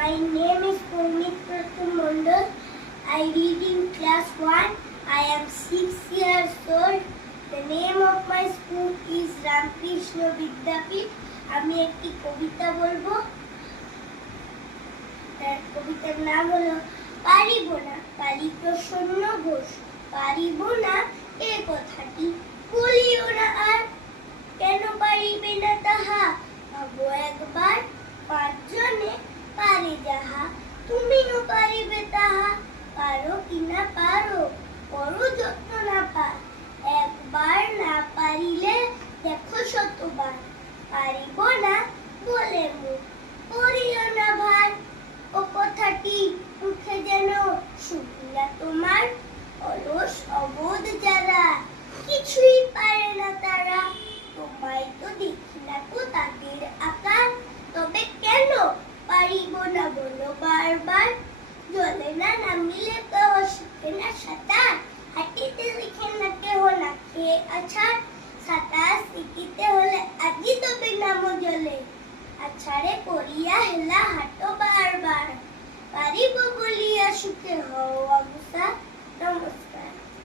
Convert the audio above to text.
My name is Purnit Pratham Mondal. I read in class 1. I am 6 years old. The name of my school is Ramkrishna Vidyapit. আমি একটি কবিতা বলবো। তার কবিতার নাম হলো পারিব না। কালী প্রসন্ন ঘোষ। পারিব না এ কথাটি বলিও না আর। কেন পারিবে না তাহা ভাবো একবার। পাঁচজনে পারে যাহা তুমিও পারিবে তাহা। পারো কি না পারো করো যত্ন না পার। একবার না পারিলে দেখো শতবার। পারিব না বলে মুখ করিও না ভার। ও কথাটি মুখে যেন শুনি না তোমার। অলস অবোধ যারা কিছুই পারে না তারা। তোমায় তো দেখি না তো তাদের আকার। তবে কেন পারিব না বলো বারবার। জলে না নামিলে কেহ শিখে না সাঁতার। হাঁটিতে শিখে না কেহ না খেয়ে আছাড়। সাঁতার শিখিতে হলে আজি তবে নামো জলে। আছাড়ে পড়িয়া হেলা হাঁটো